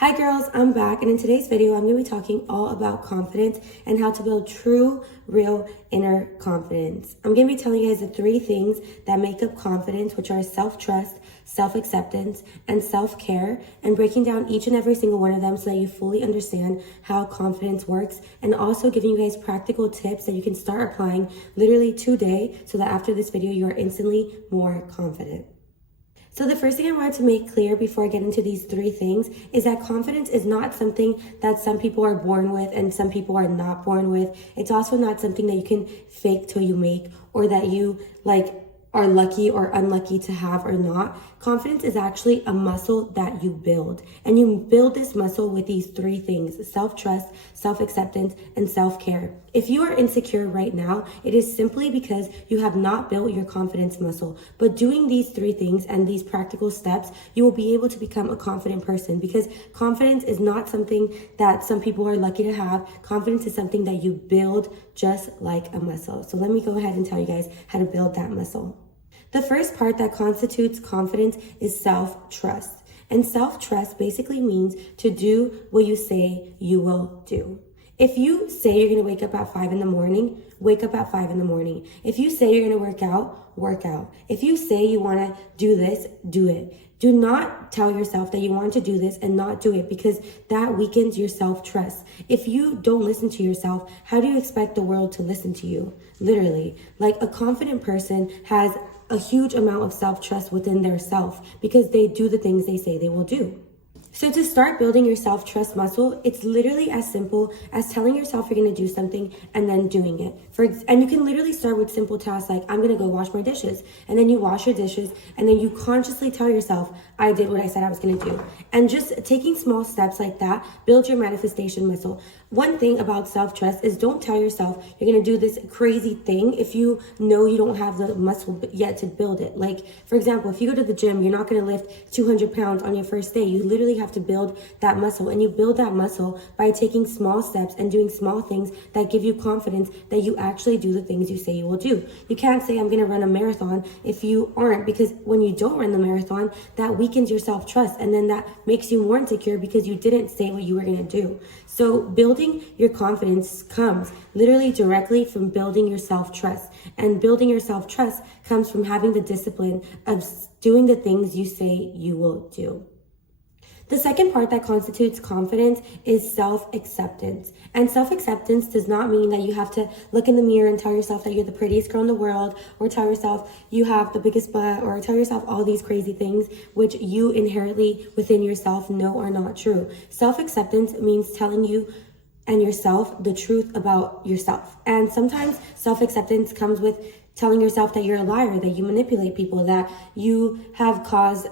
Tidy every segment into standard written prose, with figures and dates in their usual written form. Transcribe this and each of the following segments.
Hi girls, I'm back, and in today's video, I'm going to be talking all about confidence and how to build true, real inner confidence. I'm going to be telling you guys the 3 things that make up confidence, which are self-trust, self-acceptance, and self-care, and breaking down each and every single one of them so that you fully understand how confidence works, and also giving you guys practical tips that you can start applying literally today so that after this video, you are instantly more confident. So the first thing I wanted to make clear before I get into these 3 things is that confidence is not something that some people are born with and some people are not born with. It's also not something that you can fake till you make, or that you are lucky or unlucky to have or not. Confidence is actually a muscle that you build, and you build this muscle with these 3 things: self-trust, self-acceptance, and self-care. If you are insecure right now, it is simply because you have not built your confidence muscle. But doing these 3 things and these practical steps, you will be able to become a confident person, because confidence is not something that some people are lucky to have. Confidence is something that you build just like a muscle. So let me go ahead and tell you guys how to build that muscle. The first part that constitutes confidence is self-trust. And self-trust basically means to do what you say you will do. If you say you're going to wake up at 5 in the morning, wake up at 5 in the morning. If you say you're going to work out. If you say you want to do this, do it. Do not tell yourself that you want to do this and not do it, because that weakens your self-trust. If you don't listen to yourself, how do you expect the world to listen to you? Literally, like, a confident person has a huge amount of self-trust within their self because they do the things they say they will do. So to start building your self-trust muscle, it's literally as simple as telling yourself you're going to do something and then doing it. And you can literally start with simple tasks like, I'm going to go wash my dishes. And then you wash your dishes, and then you consciously tell yourself, I did what I said I was going to do. And just taking small steps like that build your manifestation muscle. One thing about self-trust is, don't tell yourself you're going to do this crazy thing if you know you don't have the muscle yet to build it. Like, for example, if you go to the gym, you're not going to lift 200 pounds on your first day. You literally have to build that muscle, and you build that muscle by taking small steps and doing small things that give you confidence that you actually do the things you say you will do. You can't say, I'm going to run a marathon, if you aren't, because when you don't run the marathon, that weakens your self-trust, and then that makes you more insecure because you didn't say what you were going to do. So building your confidence comes literally directly from building your self-trust, and building your self-trust comes from having the discipline of doing the things you say you will do. The second part that constitutes confidence is self-acceptance. And self-acceptance does not mean that you have to look in the mirror and tell yourself that you're the prettiest girl in the world, or tell yourself you have the biggest butt, or tell yourself all these crazy things which you inherently within yourself know are not true. Self-acceptance means telling you and yourself the truth about yourself. And sometimes self-acceptance comes with telling yourself that you're a liar, that you manipulate people, that you have caused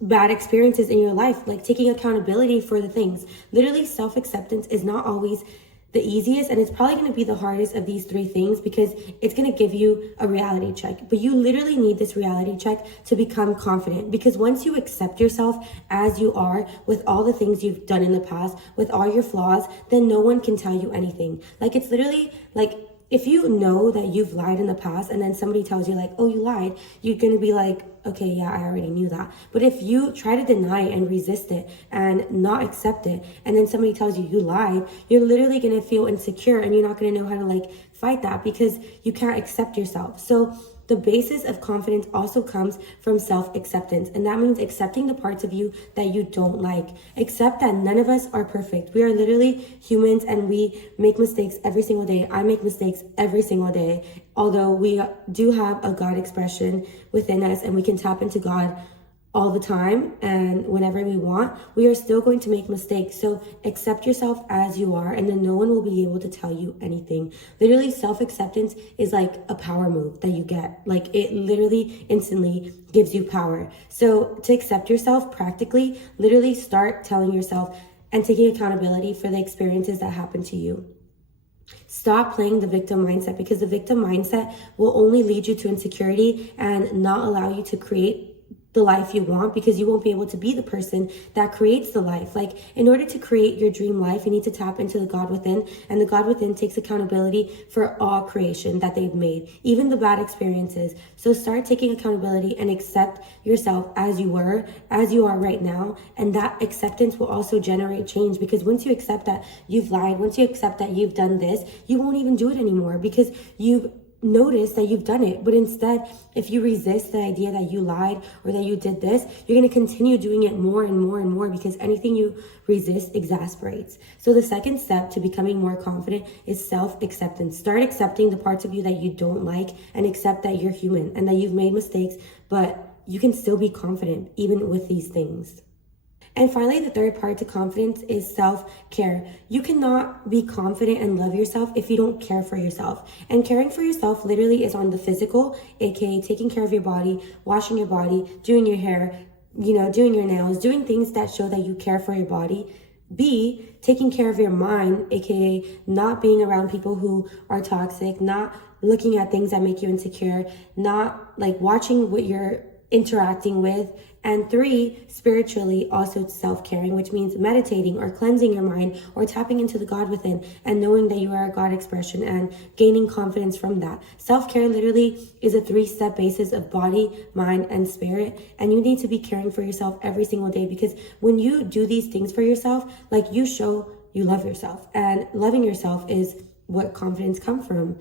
bad experiences in your life, like taking accountability for the things. Literally, self-acceptance is not always the easiest, and it's probably going to be the hardest of these 3 things, because it's going to give you a reality check. But you literally need this reality check to become confident, because once you accept yourself as you are, with all the things you've done in the past, with all your flaws, then no one can tell you anything. Like, it's literally like, if you know that you've lied in the past and then somebody tells you like, oh, you lied, you're going to be like, okay, yeah, I already knew that. But if you try to deny and resist it and not accept it, and then somebody tells you you lied, you're literally going to feel insecure, and you're not going to know how to fight that, because you can't accept yourself. So the basis of confidence also comes from self-acceptance, and that means accepting the parts of you that you don't like. Accept that none of us are perfect. We are literally humans, and we make mistakes every single day. I make mistakes every single day, although we do have a God expression within us, and we can tap into God all the time and whenever we want. We are still going to make mistakes. So accept yourself as you are, and then no one will be able to tell you anything. Literally, self-acceptance is like a power move that you get. Like, it literally instantly gives you power. So to accept yourself practically, literally start telling yourself and taking accountability for the experiences that happen to you. Stop playing the victim mindset, because the victim mindset will only lead you to insecurity and not allow you to create the life you want, because you won't be able to be the person that creates the life. Like, in order to create your dream life, you need to tap into the God within, and the God within takes accountability for all creation that they've made, even the bad experiences. So start taking accountability and accept yourself as you are right now, and that acceptance will also generate change, because once you accept that you've lied, once you accept that you've done this, you won't even do it anymore, because you've notice that you've done it. But instead, if you resist the idea that you lied or that you did this, you're going to continue doing it more and more and more, because anything you resist exasperates. So the second step to becoming more confident is self-acceptance. Start accepting the parts of you that you don't like, and accept that you're human and that you've made mistakes, but you can still be confident even with these things. And finally, the third part to confidence is self-care. You cannot be confident and love yourself if you don't care for yourself. And caring for yourself literally is on the physical, aka taking care of your body, washing your body, doing your hair, doing your nails, doing things that show that you care for your body. B, taking care of your mind, aka not being around people who are toxic, not looking at things that make you insecure, not like watching what you're interacting with. And 3, spiritually, also self-caring, which means meditating or cleansing your mind or tapping into the God within and knowing that you are a God expression and gaining confidence from that. Self-care literally is a 3-step basis of body, mind, and spirit. And you need to be caring for yourself every single day, because when you do these things for yourself, like, you show you love yourself, and loving yourself is what confidence comes from.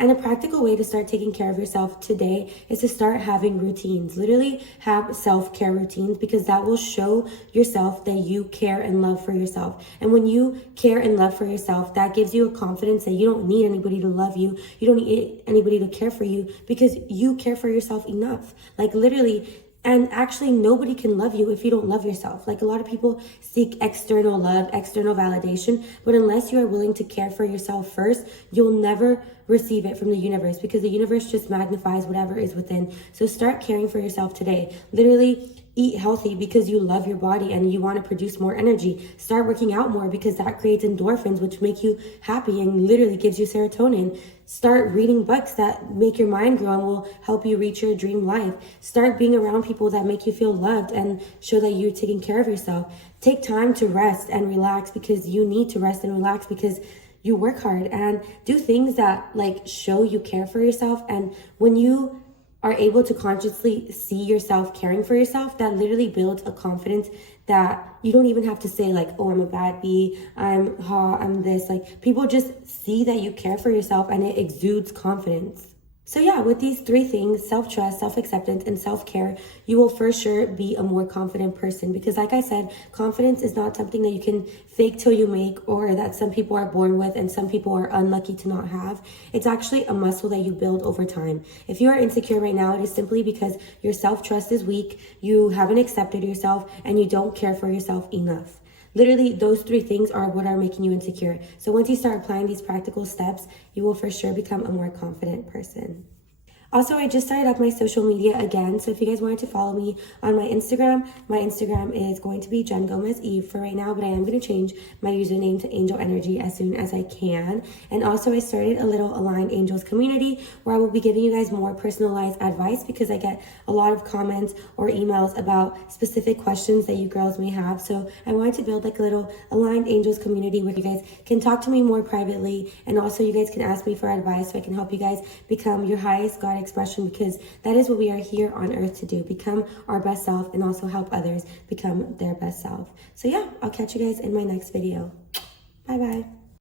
And a practical way to start taking care of yourself today is to start having routines. Literally have self-care routines, because that will show yourself that you care and love for yourself. And when you care and love for yourself, that gives you a confidence that you don't need anybody to love you. You don't need anybody to care for you, because you care for yourself enough. Like, literally. And actually, nobody can love you if you don't love yourself. Like, a lot of people seek external love, external validation, but unless you are willing to care for yourself first, you'll never receive it from the universe, because the universe just magnifies whatever is within. So start caring for yourself today. Literally, eat healthy because you love your body and you want to produce more energy. Start working out more, because that creates endorphins, which make you happy and literally gives you serotonin. Start reading books that make your mind grow and will help you reach your dream life. Start being around people that make you feel loved and show that you're taking care of yourself. Take time to rest and relax, because you need to rest and relax, because you work hard, and do things that like show you care for yourself. And when you are able to consciously see yourself caring for yourself, that literally builds a confidence that you don't even have to say like, oh, I'm a bad bee, I'm hot, I'm this. Like, people just see that you care for yourself, and it exudes confidence. So yeah, with these 3 things, self-trust, self-acceptance, and self-care, you will for sure be a more confident person. Because like I said, confidence is not something that you can fake till you make, or that some people are born with and some people are unlucky to not have. It's actually a muscle that you build over time. If you are insecure right now, it is simply because your self-trust is weak, you haven't accepted yourself, and you don't care for yourself enough. Literally, those 3 things are what are making you insecure. So once you start applying these practical steps, you will for sure become a more confident person. Also, I just started up my social media again. So if you guys wanted to follow me on my Instagram is going to be Jen Gomez Eve for right now, but I am going to change my username to Angel Energy as soon as I can. And also, I started a little Aligned Angels community where I will be giving you guys more personalized advice, because I get a lot of comments or emails about specific questions that you girls may have. So I wanted to build like a little Aligned Angels community where you guys can talk to me more privately, and also you guys can ask me for advice so I can help you guys become your highest God expression, because that is what we are here on earth to do, become our best self and also help others become their best self. So yeah, I'll catch you guys in my next video. Bye bye.